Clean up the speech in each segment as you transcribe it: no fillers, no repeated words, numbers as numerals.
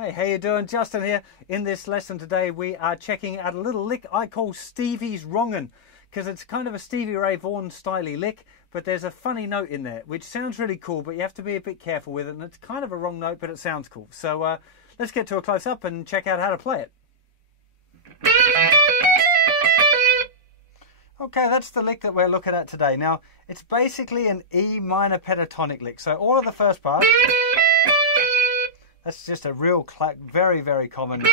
Hi, how you doing? Justin here. In this lesson today we are checking out a little lick I call Stevie's Wrongun, because it's kind of a Stevie Ray Vaughan styly lick, but there's a funny note in there which sounds really cool, but you have to be a bit careful with it, and it's kind of a wrong note, but it sounds cool. So let's get to a close-up and check out how to play it. Okay, that's the lick that we're looking at today. Now, it's basically an E minor pentatonic lick. So all of the first part, that's just a real very, very common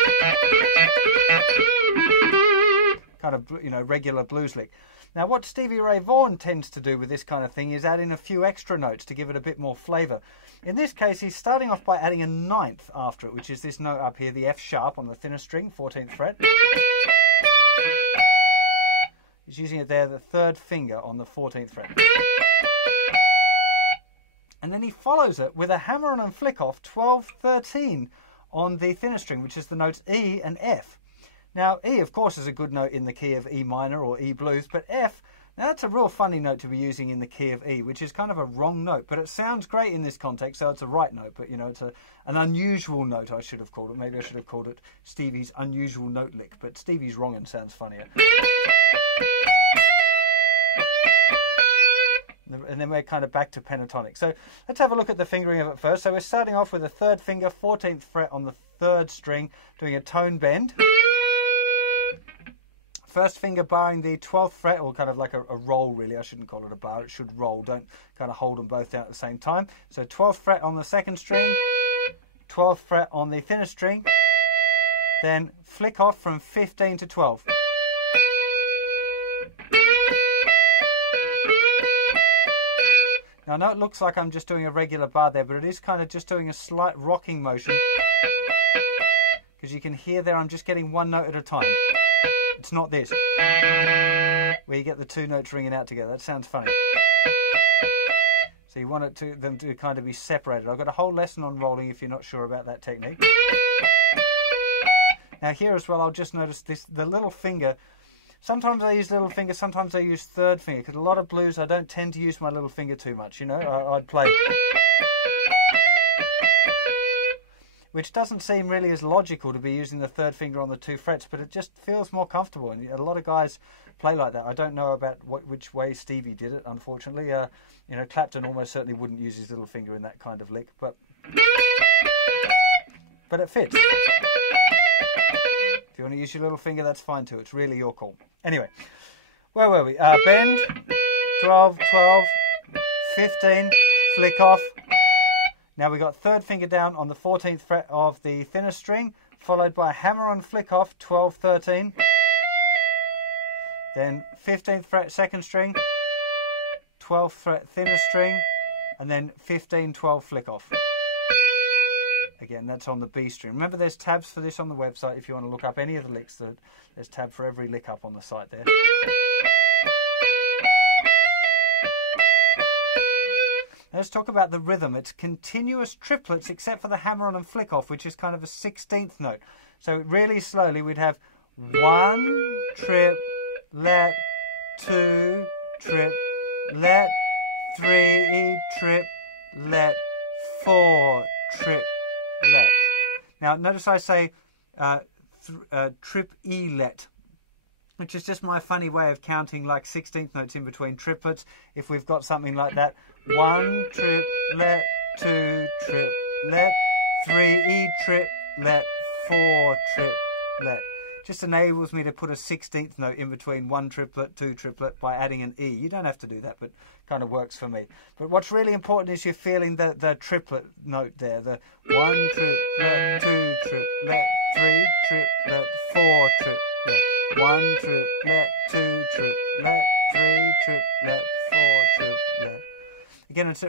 kind of, regular blues lick. Now, what Stevie Ray Vaughan tends to do with this kind of thing is add in a few extra notes to give it a bit more flavour. In this case, he's starting off by adding a ninth after it, which is this note up here, the F sharp on the thinner string, 14th fret. He's using it there, the third finger on the 14th fret. And then he follows it with a hammer-on and flick off 12, 13 on the thinner string, which is the notes E and F. Now, E, of course, is a good note in the key of E minor or E blues, but F, now that's a real funny note to be using in the key of E, which is kind of a wrong note, but it sounds great in this context, so it's a right note, but, it's an unusual note, I should have called it. Maybe I should have called it Stevie's unusual note lick, but Stevie's Wrongun sounds funnier. And then we're kind of back to pentatonic. So let's have a look at the fingering of it first. So we're starting off with a third finger, 14th fret on the third string, doing a tone bend. First finger barring the 12th fret, or kind of like a roll really. I shouldn't call it a bar, it should roll. Don't kind of hold them both down at the same time. So 12th fret on the second string, 12th fret on the thinner string, then flick off from 15 to 12. Now, I know it looks like I'm just doing a regular bar there, but it is kind of just doing a slight rocking motion, because you can hear there I'm just getting one note at a time. It's not this, where you get the two notes ringing out together. That sounds funny. So you want them to kind of be separated. I've got a whole lesson on rolling if you're not sure about that technique. Now here as well, I'll just notice the little finger. Sometimes I use little finger, sometimes I use third finger, because a lot of blues I don't tend to use my little finger too much, I'd play, which doesn't seem really as logical to be using the third finger on the two frets, but it just feels more comfortable, and a lot of guys play like that. I don't know about which way Stevie did it, unfortunately. Clapton almost certainly wouldn't use his little finger in that kind of lick, but it fits. If you want to use your little finger, that's fine too. It's really your call. Anyway, where were we? Bend, 12, 12, 15, flick off. Now we got third finger down on the 14th fret of the thinner string, followed by a hammer-on flick off, 12, 13. Then 15th fret second string, 12th fret thinner string, and then 15, 12 flick off. Again, that's on the B string. Remember, there's tabs for this on the website if you want to look up any of the licks. There's tab for every lick up on the site there. Let's talk about the rhythm. It's continuous triplets except for the hammer-on and flick off, which is kind of a 16th note. So really slowly we'd have 1 triplet, 2 triplet, 3 triplet, 4 triplet. Now notice I say trip-E-let, which is just my funny way of counting like 16th notes in between triplets. If we've got something like that, 1 triplet, 2 triplet, 3 triplet, 4 triplet. Just enables me to put a 16th note in between 1 triplet, 2 triplet by adding an E. You don't have to do that, but kind of works for me. But what's really important is you're feeling the triplet note there. The 1 triplet, 2 triplet, 3 triplet, 4 triplet, 1 triplet, 2 triplet, 3 triplet, 4 triplet. Again, it's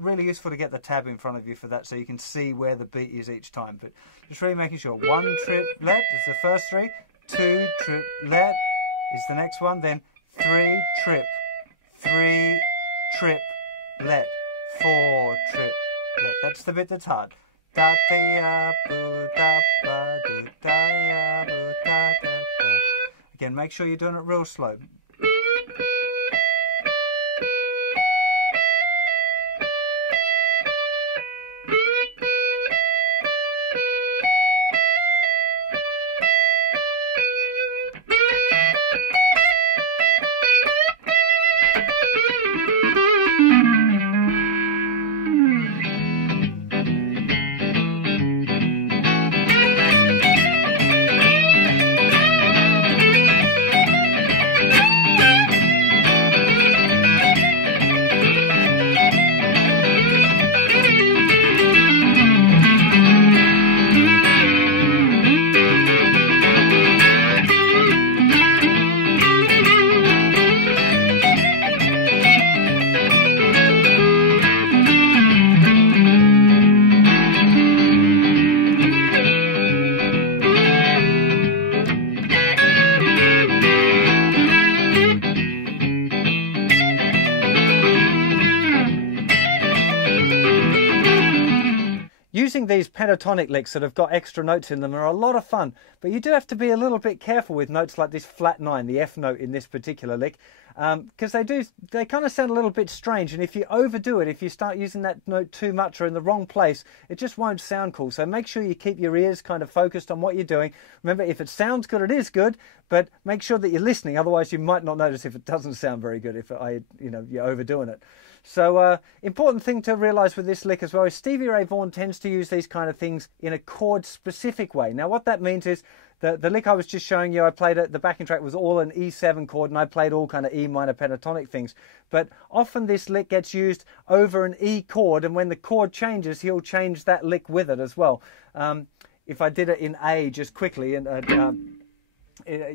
really useful to get the tab in front of you for that, so you can see where the beat is each time. But just really making sure 1 triplet is the first 3, 2 triplet is the next one, then 3 trip, 3 triplet, 4 triplet. That's the bit that's hard. Da da boo da ba do da boo da da da. Again, make sure you're doing it real slow. Using these pentatonic licks that have got extra notes in them are a lot of fun, but you do have to be a little bit careful with notes like this flat 9, the F note in this particular lick, because they kind of sound a little bit strange, and if you overdo it, if you start using that note too much or in the wrong place, it just won't sound cool. So make sure you keep your ears kind of focused on what you're doing. Remember, if it sounds good, it is good, but make sure that you're listening, otherwise you might not notice if it doesn't sound very good, if you're overdoing it. So important thing to realise with this lick as well is Stevie Ray Vaughan tends to use these kind of things in a chord-specific way. Now what that means is the lick I was just showing you, I played it, the backing track was all an E7 chord, and I played all kind of E minor pentatonic things. But often this lick gets used over an E chord, and when the chord changes, he'll change that lick with it as well. If I did it in A just quickly, and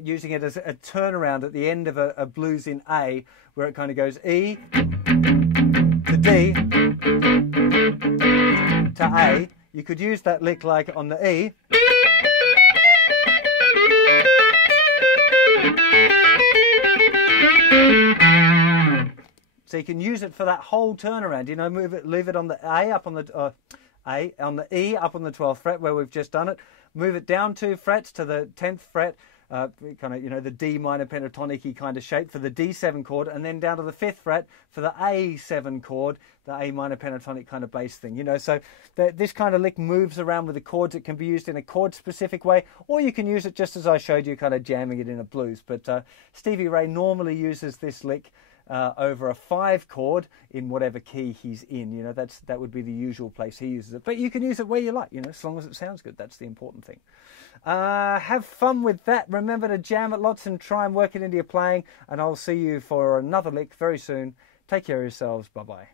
using it as a turnaround at the end of a blues in A, where it kind of goes E to D to A, you could use that lick like on the E. So you can use it for that whole turnaround, you know, leave it on the A up on the the E up on the 12th fret where we've just done it, move it down 2 frets to the 10th fret, kind of, you know, the D minor pentatonic-y kind of shape for the D7 chord, and then down to the 5th fret for the A7 chord, the A minor pentatonic kind of bass thing, you know. So this kind of lick moves around with the chords. It can be used in a chord-specific way, or you can use it just as I showed you, kind of jamming it in a blues. But Stevie Ray normally uses this lick over a 5 chord in whatever key he's in, you know. That would be the usual place he uses it, but you can use it where you like, you know, as long as it sounds good. That's the important thing. Have fun with that. Remember to jam it lots and try and work it into your playing, and I'll see you for another lick very soon. Take care of yourselves. Bye bye.